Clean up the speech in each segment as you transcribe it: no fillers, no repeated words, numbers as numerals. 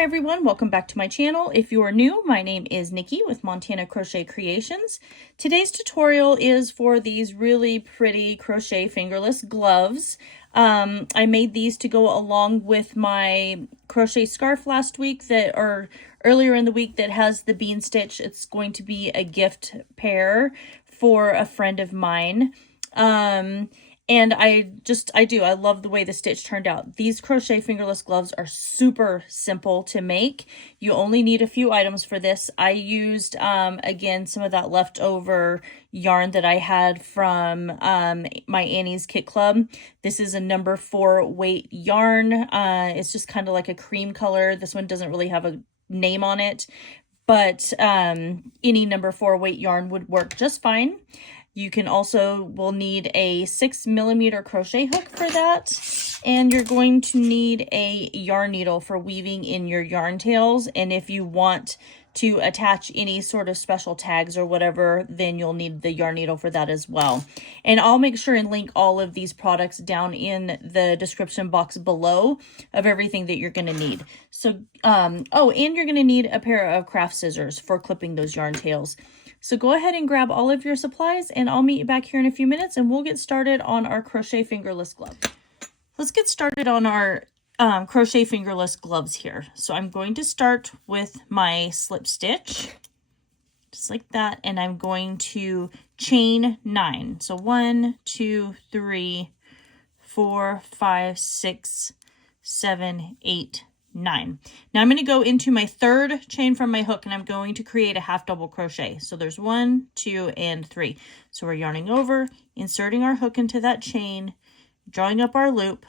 Hi everyone, welcome back to my channel. If you are new, my name is Nikki with Montana Crochet Creations. Today's tutorial is for these really pretty crochet fingerless gloves. I made these to go along with my crochet scarf last week earlier in the week that has the bean stitch. It's going to be a gift pair for a friend of mine. And I love the way the stitch turned out. These crochet fingerless gloves are super simple to make. You only need a few items for this. I used, again, some of that leftover yarn that I had from my Annie's Kit Club. This is a number 4 weight yarn. It's just kind of like a cream color. This one doesn't really have a name on it, but any number 4 weight yarn would work just fine. You will need a 6mm crochet hook for that, and you're going to need a yarn needle for weaving in your yarn tails. And if you want to attach any sort of special tags or whatever, then you'll need the yarn needle for that as well. And I'll make sure and link all of these products down in the description box below of everything that you're going to need. So, and you're going to need a pair of craft scissors for clipping those yarn tails. So go ahead and grab all of your supplies, and I'll meet you back here in a few minutes and we'll get started on our crochet fingerless glove. Let's get started on our crochet fingerless gloves here. So I'm going to start with my slip stitch, just like that, and I'm going to chain 9. So 1, 2, 3, 4, 5, 6, 7, 8, 9. Now I'm going to go into my third chain from my hook, and I'm going to create a half double crochet. So there's 1, 2, and 3. So we're yarning over, inserting our hook into that chain, drawing up our loop,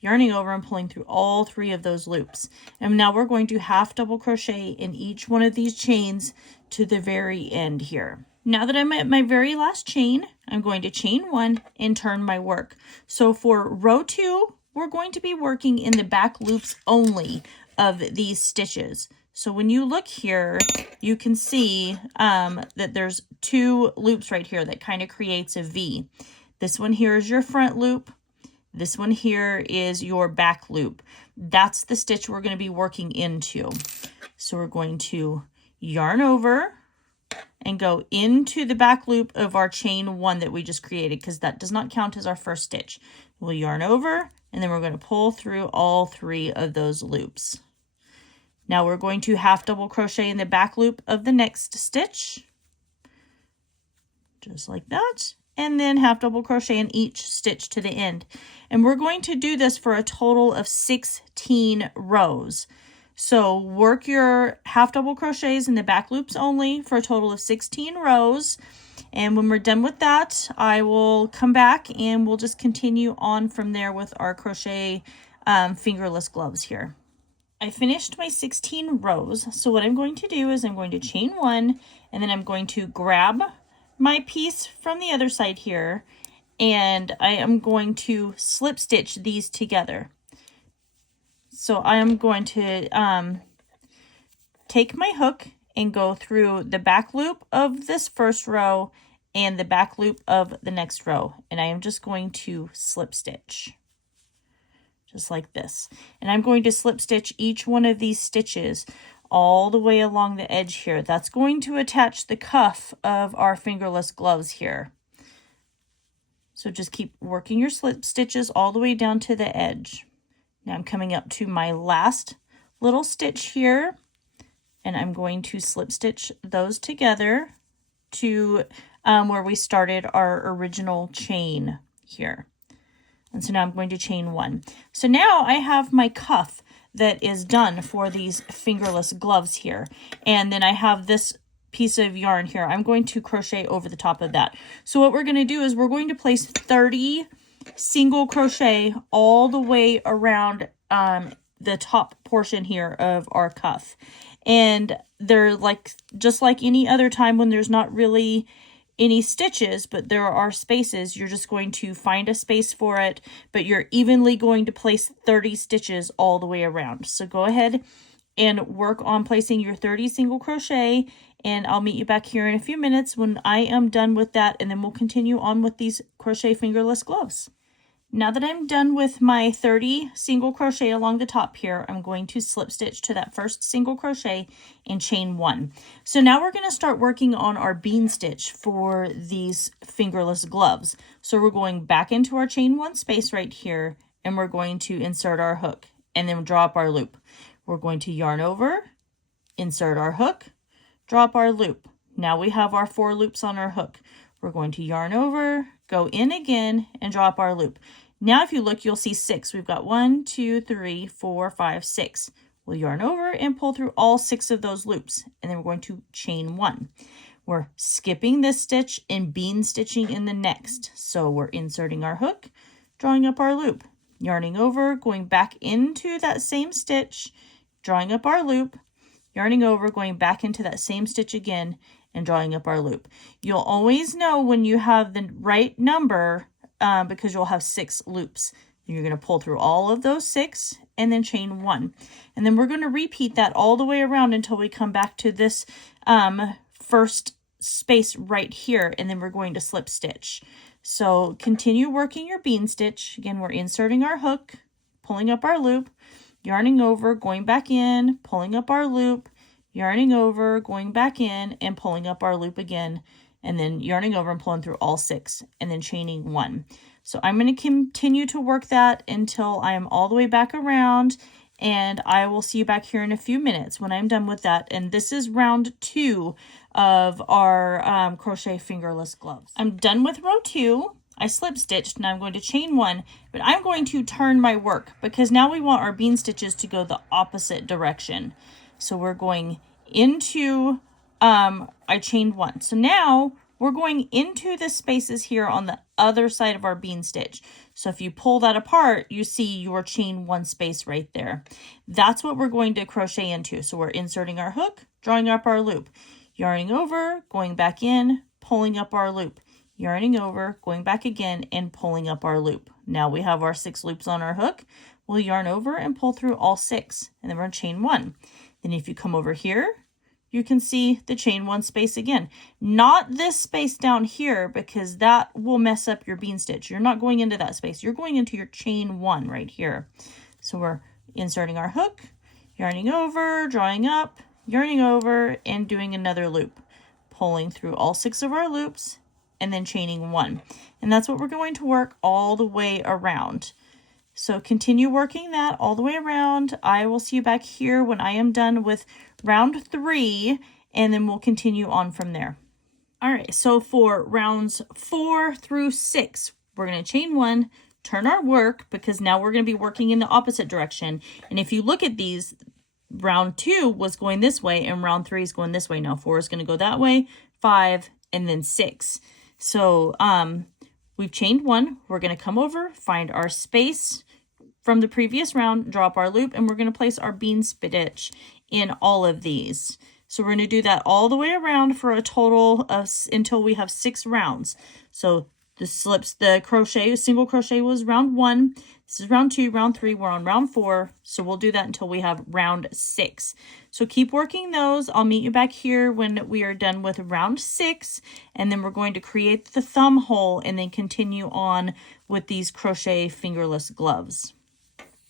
yarning over, and pulling through all 3 of those loops. And now we're going to half double crochet in each one of these chains to the very end here. Now that I'm at my very last chain, I'm going to chain 1 and turn my work. So for row 2, we're going to be working in the back loops only of these stitches. So when you look here, you can see that there's 2 loops right here that kind of creates a V. This one here is your front loop. This one here is your back loop. That's the stitch we're going to be working into. So we're going to yarn over and go into the back loop of our chain 1 that we just created, because that does not count as our first stitch. We'll yarn over, and then we're going to pull through all 3 of those loops. Now we're going to half double crochet in the back loop of the next stitch, just like that, and then half double crochet in each stitch to the end. And we're going to do this for a total of 16 rows. So work your half double crochets in the back loops only for a total of 16 rows. And when we're done with that, I will come back and we'll just continue on from there with our crochet fingerless gloves here. I finished my 16 rows. So what I'm going to do is I'm going to chain 1, and then I'm going to grab my piece from the other side here, and I am going to slip stitch these together. So I am going to take my hook and go through the back loop of this first row and the back loop of the next row. And I am just going to slip stitch, just like this. And I'm going to slip stitch each one of these stitches all the way along the edge here. That's going to attach the cuff of our fingerless gloves here. So just keep working your slip stitches all the way down to the edge. Now I'm coming up to my last little stitch here, and I'm going to slip stitch those together to where we started our original chain here. And so now I'm going to chain 1. So now I have my cuff that is done for these fingerless gloves here. And then I have this piece of yarn here. I'm going to crochet over the top of that. So what we're going to do is we're going to place 30 single crochet all the way around the top portion here of our cuff. And they're just like any other time when there's not really any stitches, but there are spaces. You're just going to find a space for it, but you're evenly going to place 30 stitches all the way around. So go ahead and work on placing your 30 single crochet, and I'll meet you back here in a few minutes when I am done with that, and then we'll continue on with these crochet fingerless gloves. Now that I'm done with my 30 single crochet along the top here, I'm going to slip stitch to that first single crochet and chain 1. So now we're going to start working on our bean stitch for these fingerless gloves. So we're going back into our chain 1 space right here, and we're going to insert our hook and then drop our loop. We're going to yarn over, insert our hook, drop our loop. Now we have our 4 loops on our hook. We're going to yarn over, go in again, and drop our loop. Now if you look, you'll see 6. We've got 1, 2, 3, 4, 5, 6. We'll yarn over and pull through all 6 of those loops, and then we're going to chain 1. We're skipping this stitch and bean stitching in the next. So we're inserting our hook, drawing up our loop, yarning over, going back into that same stitch, drawing up our loop, yarning over, going back into that same stitch again, and drawing up our loop. You'll always know when you have the right number because you'll have 6 loops. You're going to pull through all of those 6 and then chain 1. And then we're going to repeat that all the way around until we come back to this first space right here, and then we're going to slip stitch. So continue working your bean stitch. Again, we're inserting our hook, pulling up our loop, yarning over, going back in, pulling up our loop, yarning over, going back in, and pulling up our loop again, and then yarning over and pulling through all 6, and then chaining 1. So I'm going to continue to work that until I am all the way back around, and I will see you back here in a few minutes when I'm done with that. And this is round 2 of our crochet fingerless gloves. I'm done with row 2. I slip stitched, and I'm going to chain 1, but I'm going to turn my work because now we want our bean stitches to go the opposite direction. So we're going into, I chained 1. So now we're going into the spaces here on the other side of our bean stitch. So if you pull that apart, you see your chain 1 space right there. That's what we're going to crochet into. So we're inserting our hook, drawing up our loop, yarning over, going back in, pulling up our loop, yarning over, going back again, and pulling up our loop. Now we have our 6 loops on our hook. We'll yarn over and pull through all 6, and then we're going to chain 1. Then if you come over here, you can see the chain 1 space again. Not this space down here because that will mess up your bean stitch. You're not going into that space. You're going into your chain 1 right here. So we're inserting our hook, yarning over, drawing up, yarning over, and doing another loop, pulling through all 6 of our loops, and then chaining 1. And that's what we're going to work all the way around. So continue working that all the way around. I will see you back here when I am done with round 3, and then we'll continue on from there. All right, so for rounds 4 through 6, we're going to chain 1, turn our work, because now we're going to be working in the opposite direction. And if you look at these, round 2 was going this way, and round 3 is going this way. Now 4 is going to go that way, 5, and then 6. So we've chained 1. We're going to come over, find our space from the previous round, drop our loop, and we're going to place our bean stitch in all of these. So we're going to do that all the way around for a total of until we have 6 rounds. So the slips, the crochet, single crochet was round 1. This is round 2, round 3. We're on round 4. So we'll do that until we have round 6. So keep working those. I'll meet you back here when we are done with round 6. And then we're going to create the thumb hole and then continue on with these crochet fingerless gloves.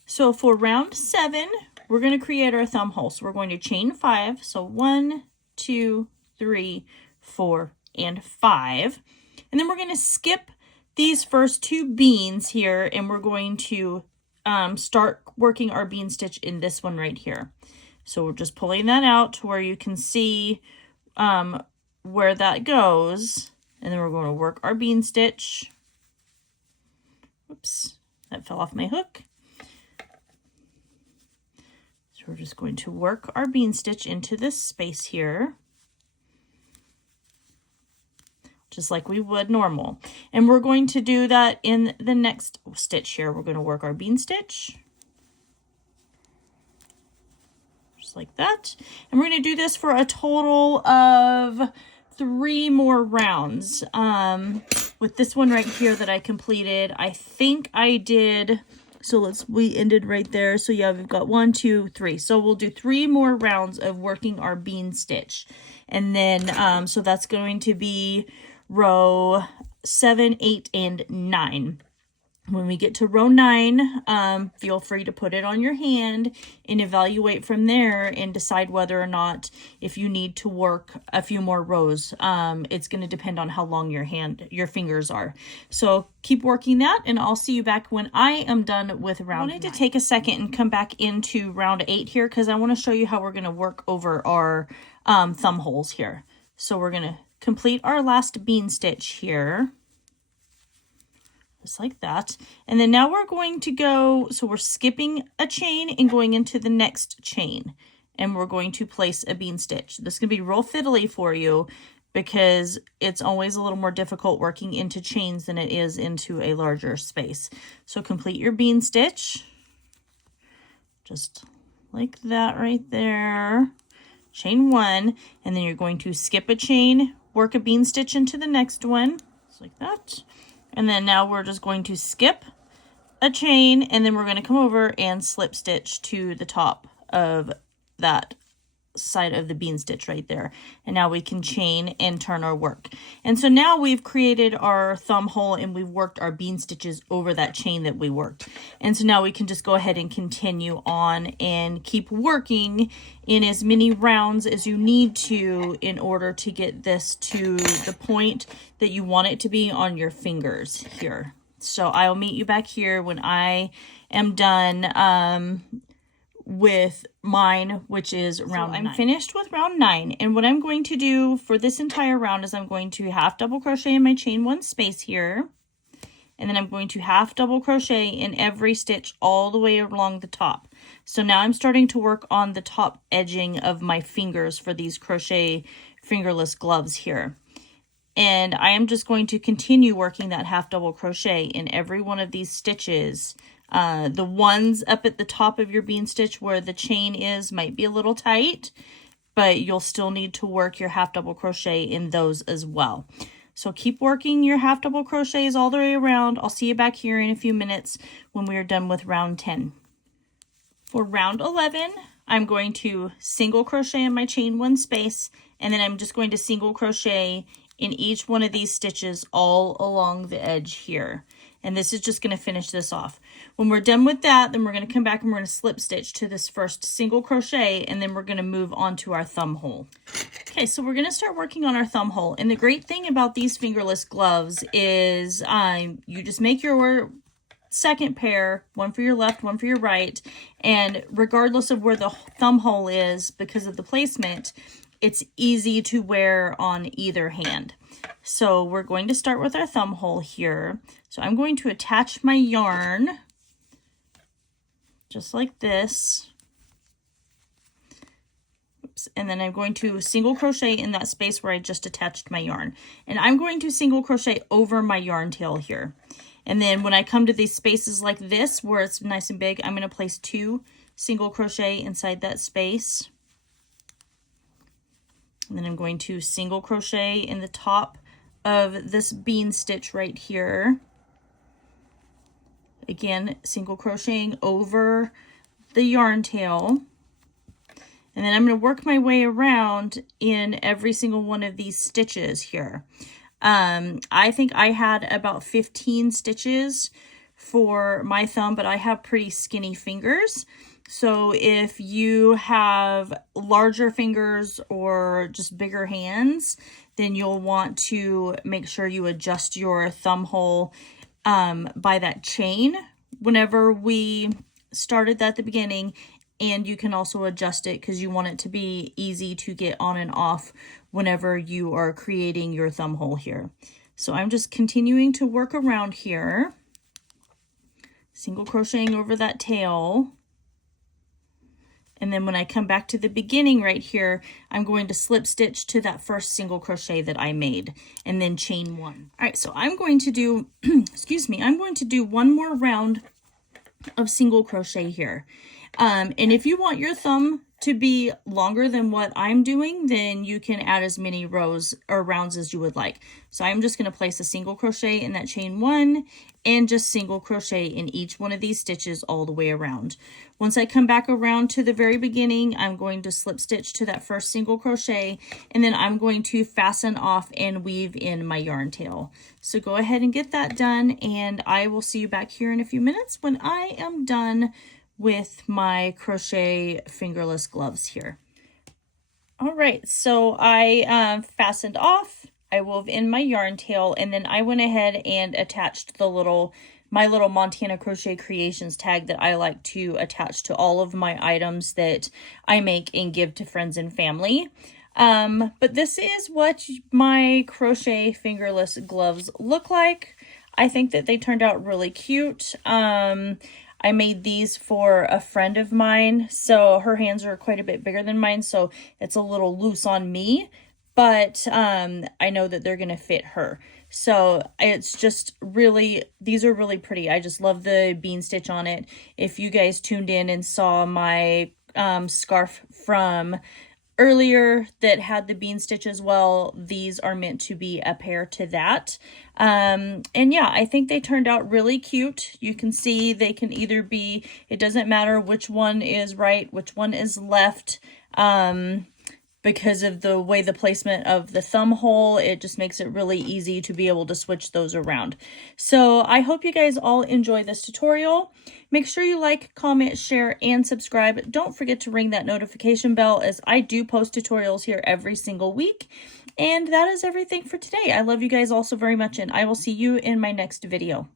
So for round 7, we're going to create our thumb hole. So we're going to chain 5. So 1, 2, 3, 4, and 5. And then we're going to skip these first 2 beans here, and we're going to start working our bean stitch in this one right here. So we're just pulling that out to where you can see where that goes. And then we're going to work our bean stitch. Oops, that fell off my hook. So we're just going to work our bean stitch into this space here, just like we would normal. And we're going to do that in the next stitch here. We're going to work our bean stitch, just like that. And we're going to do this for a total of 3 more rounds. With this one right here that I completed, I think I did... So we ended right there. So yeah, we've got 1, 2, 3. So we'll do 3 more rounds of working our bean stitch. And then, so that's going to be row 7, 8, and 9. When we get to row 9, feel free to put it on your hand and evaluate from there and decide whether or not if you need to work a few more rows. It's going to depend on how long your fingers are. So keep working that, and I'll see you back when I am done with round 9. I wanted to take a second and come back into round 8 here because I want to show you how we're going to work over our thumb holes here. So we're going to complete our last bean stitch here. Just like that. And then now we're going to go, so we're skipping a chain and going into the next chain. And we're going to place a bean stitch. This is going to be real fiddly for you because it's always a little more difficult working into chains than it is into a larger space. So complete your bean stitch. Just like that right there. Chain 1. And then you're going to skip a chain, work a bean stitch into the next one. Just like that. And then now we're just going to skip a chain, and then we're going to come over and slip stitch to the top of that side of the bean stitch right there. And now we can chain and turn our work. And so now we've created our thumb hole and we've worked our bean stitches over that chain that we worked. And so now we can just go ahead and continue on and keep working in as many rounds as you need to in order to get this to the point that you want it to be on your fingers here. So I'll meet you back here when I am done with mine, which is round 9. I'm finished with round 9, and what I'm going to do for this entire round is I'm going to half double crochet in my chain 1 space here, and then I'm going to half double crochet in every stitch all the way along the top. So now I'm starting to work on the top edging of my fingers for these crochet fingerless gloves here. And I am just going to continue working that half double crochet in every one of these stitches. The ones up at the top of your bean stitch where the chain is might be a little tight, but you'll still need to work your half double crochet in those as well. So keep working your half double crochets all the way around. I'll see you back here in a few minutes when we are done with round 10. For round 11, I'm going to single crochet in my chain 1 space, and then I'm just going to single crochet in each one of these stitches all along the edge here. And this is just going to finish this off. When we're done with that, then we're going to come back and we're going to slip stitch to this first single crochet, and then we're going to move on to our thumb hole. Okay, so we're going to start working on our thumb hole. And the great thing about these fingerless gloves is you just make your second pair, one for your left, one for your right, and regardless of where the thumb hole is, because of the placement, it's easy to wear on either hand. So we're going to start with our thumb hole here. So I'm going to attach my yarn just like this. Oops. And then I'm going to single crochet in that space where I just attached my yarn. And I'm going to single crochet over my yarn tail here. And then when I come to these spaces like this, where it's nice and big, I'm going to place 2 single crochet inside that space. And then I'm going to single crochet in the top of this bean stitch right here. Again, single crocheting over the yarn tail. And then I'm going to work my way around in every single one of these stitches here. I think I had about 15 stitches for my thumb, but I have pretty skinny fingers. So if you have larger fingers or just bigger hands, then you'll want to make sure you adjust your thumb hole by that chain whenever we started that at the beginning. And you can also adjust it because you want it to be easy to get on and off whenever you are creating your thumb hole here. So I'm just continuing to work around here, single crocheting over that tail. And then when I come back to the beginning right here, I'm going to slip stitch to that first single crochet that I made and then chain 1. All right, so I'm going to do, excuse me, I'm going to do one more round of single crochet here. And if you want your thumb to be longer than what I'm doing, then you can add as many rows or rounds as you would like. So I'm just going to place a single crochet in that chain 1 and just single crochet in each one of these stitches all the way around. Once I come back around to the very beginning, I'm going to slip stitch to that first single crochet, and then I'm going to fasten off and weave in my yarn tail. So go ahead and get that done, and I will see you back here in a few minutes when I am done with my crochet fingerless gloves here. All right, so I fastened off, I wove in my yarn tail, and then I went ahead and attached the my little Montana Crochet Creations tag that I like to attach to all of my items that I make and give to friends and family. But this is what my crochet fingerless gloves look like. I think that they turned out really cute. I made these for a friend of mine, so her hands are quite a bit bigger than mine, so it's a little loose on me, but I know that they're gonna fit her. So it's just really, these are really pretty. I just love the bean stitch on it. If you guys tuned in and saw my scarf from earlier that had the bean stitch as well, these are meant to be a pair to that. And yeah, I think they turned out really cute. You can see they can either be, it doesn't matter which one is right, which one is left, because of the way the placement of the thumb hole, it just makes it really easy to be able to switch those around. So I hope you guys all enjoy this tutorial. Make sure you like, comment, share, and subscribe. Don't forget to ring that notification bell, as I do post tutorials here every single week. And that is everything for today. I love you guys all so very much, and I will see you in my next video.